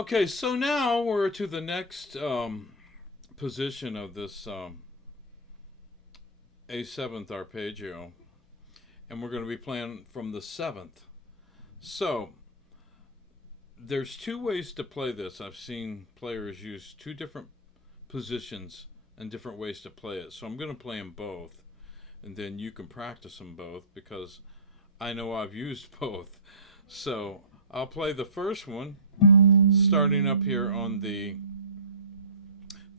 Okay, so now we're to the next position of this A7th Arpeggio, and we're going to be playing from the 7th. So, there's two ways to play this. I've seen players use two different positions and different ways to play it. So, I'm going to play them both, and then you can practice them both because I know I've used both. So, I'll play the first one starting up here on the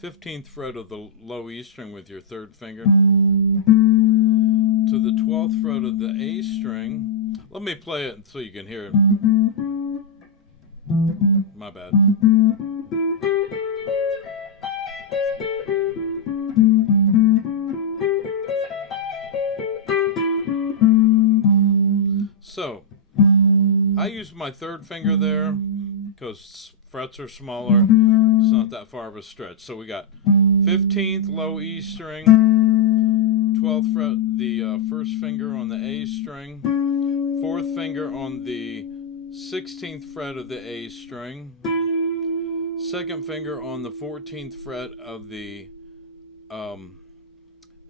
15th fret of the low E string with your third finger to the 12th fret of the A string. Let me play it so you can hear it. My bad. So, I use my third finger there because frets are smaller. It's not that far of a stretch. So we got 15th low E string, 12th fret, the first finger on the A string, fourth finger on the 16th fret of the A string, second finger on the 14th fret of the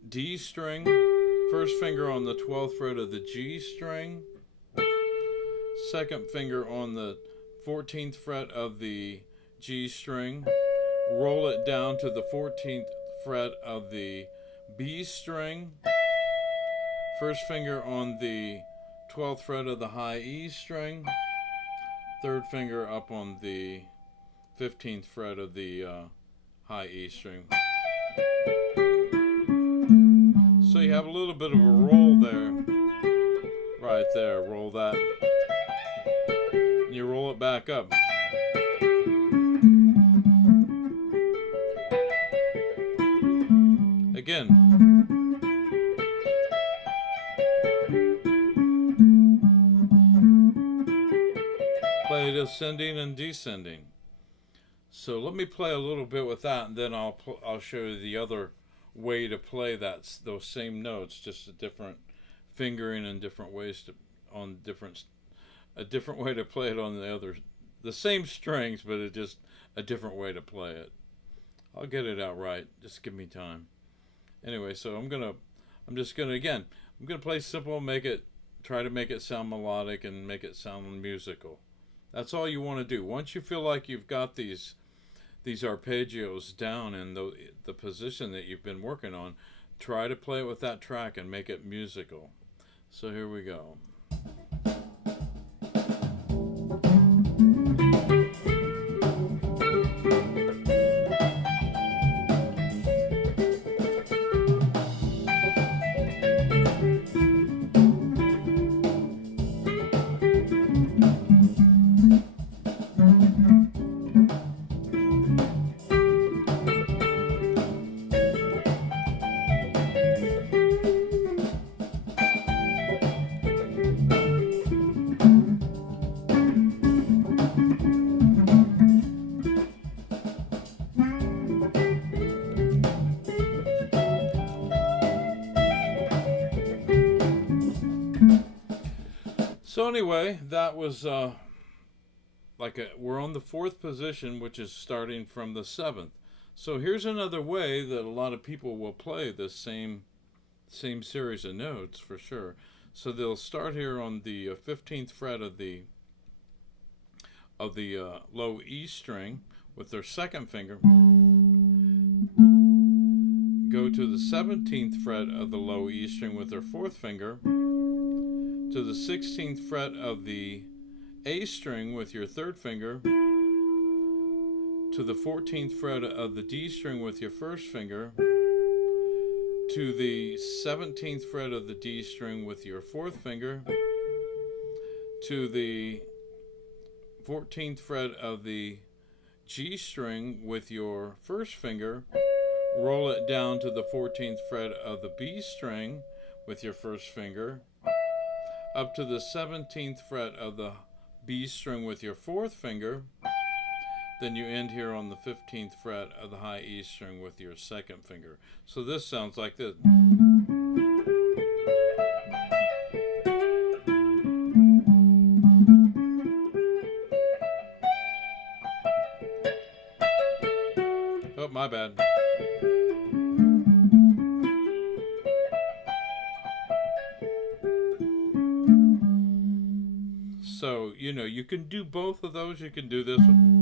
D string, first finger on the 12th fret of the G string, second finger on the 14th fret of the G string, roll it down to the 14th fret of the B string, first finger on the 12th fret of the high E string, third finger up on the 15th fret of the high E string. So you have a little bit of a roll there, right there, roll that. And you roll it back up. Again. Play it ascending and descending. So let me play a little bit with that, and then I'll show you the other way to play those same notes, just a different fingering and different ways to a different way to play it on the same strings, but it's just a different way to play it. I'll get it out right. Just give me time. Anyway, so I'm gonna play simple, try to make it sound melodic and make it sound musical. That's all you want to do. Once you feel like you've got these arpeggios down in the position that you've been working on, try to play it with that track and make it musical. So here we go. So anyway, that was we're on the fourth position, which is starting from the 7th. So here's another way that a lot of people will play the same series of notes for sure. So they'll start here on the 15th fret of the low E string with their second finger. Go to the 17th fret of the low E string with their fourth finger, to the 16th fret of the A string with your third finger, to the 14th fret of the D string with your first finger, to the 17th fret of the D string with your fourth finger, to the 14th fret of the G string with your first finger, roll it down to the 14th fret of the B string with your first finger, up to the 17th fret of the B string with your fourth finger, then you end here on the 15th fret of the high E string with your second finger. So this sounds like this. my bad. So, you know, you can do both of those. You can do this one.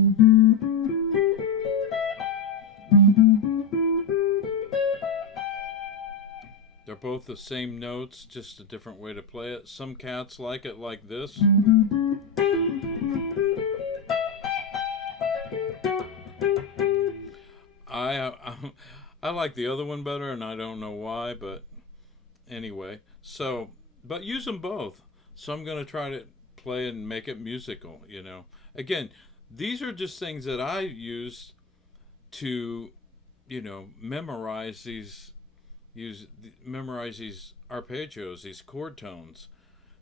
They're both the same notes, just a different way to play it. Some cats like it like this. I I like the other one better, and I don't know why, but anyway. So, but use them both. So I'm going to try to play and make it musical, you know. Again, these are just things that I use to, you know, memorize these arpeggios, these chord tones,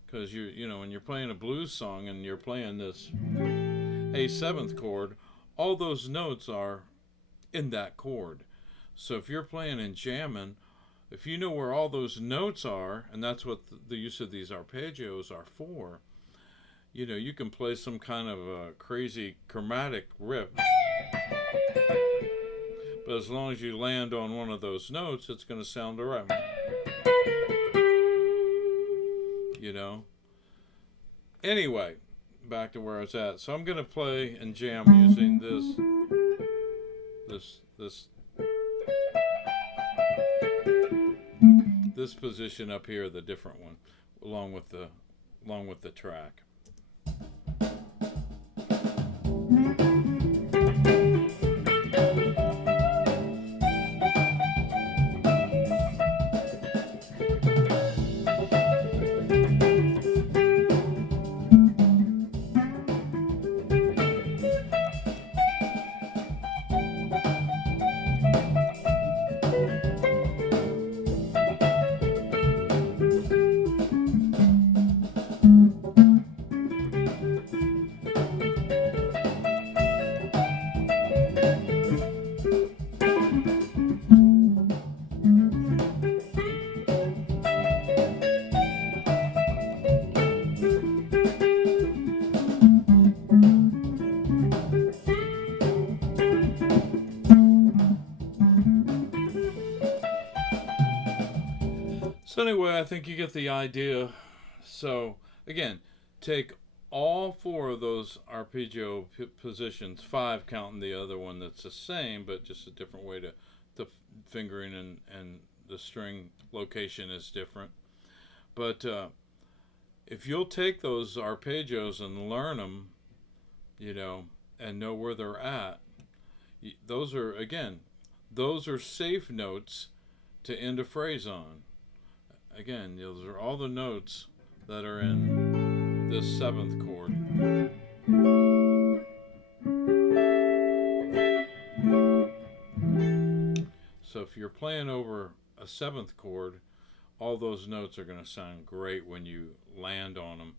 because you know, when you're playing a blues song and you're playing this A7th chord, all those notes are in that chord. So if you're playing and jamming, if you know where all those notes are, and that's what the use of these arpeggios are for, you know, you can play some kind of a crazy chromatic riff. But as long as you land on one of those notes, it's going to sound all right. You know? Anyway, back to where I was at. So I'm going to play and jam using this position up here, the different one, along with the track. So anyway, I think you get the idea. So again, take all four of those arpeggio positions, 5 counting the other one that's the same, but just a different way to the fingering and the string location is different. But if you'll take those arpeggios and learn them, you know, and know where they're at, those are safe notes to end a phrase on. Again, those are all the notes that are in this 7th chord. So if you're playing over a 7th chord, all those notes are going to sound great when you land on them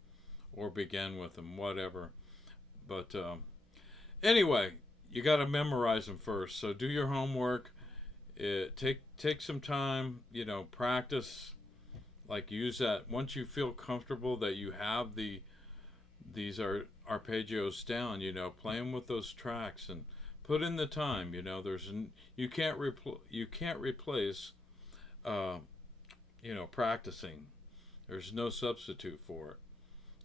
or begin with them, whatever. But anyway, you got to memorize them first. So do your homework. Take some time, you know, practice. Like, use that once you feel comfortable that you have these arpeggios down, you know, play them with those tracks and put in the time. You know, you can't replace you know, practicing. There's no substitute for it.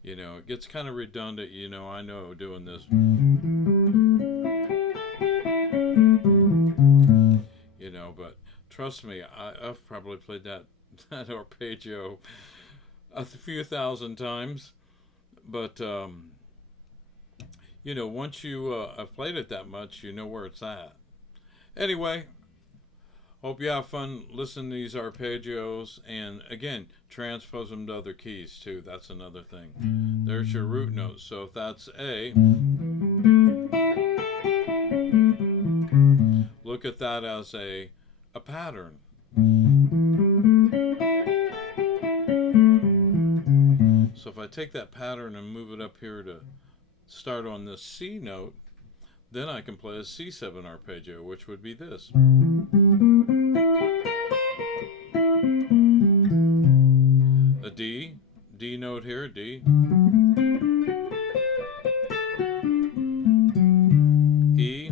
You know, it gets kind of redundant. You know, I know doing this. You know, but trust me, I've probably played that arpeggio a few thousand times, but you know, once you have played it that much, you know where it's at. Anyway, hope you have fun listening to these arpeggios, and again, transpose them to other keys too. That's another thing. There's your root note. So if that's A, look at that as a pattern. So if I take that pattern and move it up here to start on this C note, then I can play a C7 arpeggio, which would be this. A D note here, D. E.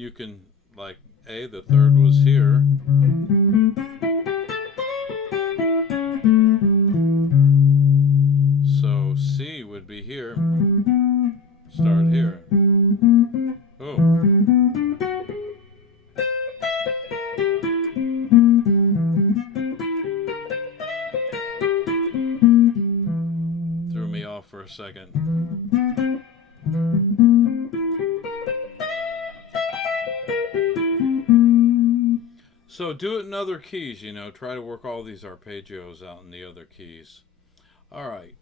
you can, like A, the third was here. So C would be here. Start here. Oh. Threw me off for a second. So do it in other keys, you know. Try to work all these arpeggios out in the other keys. All right.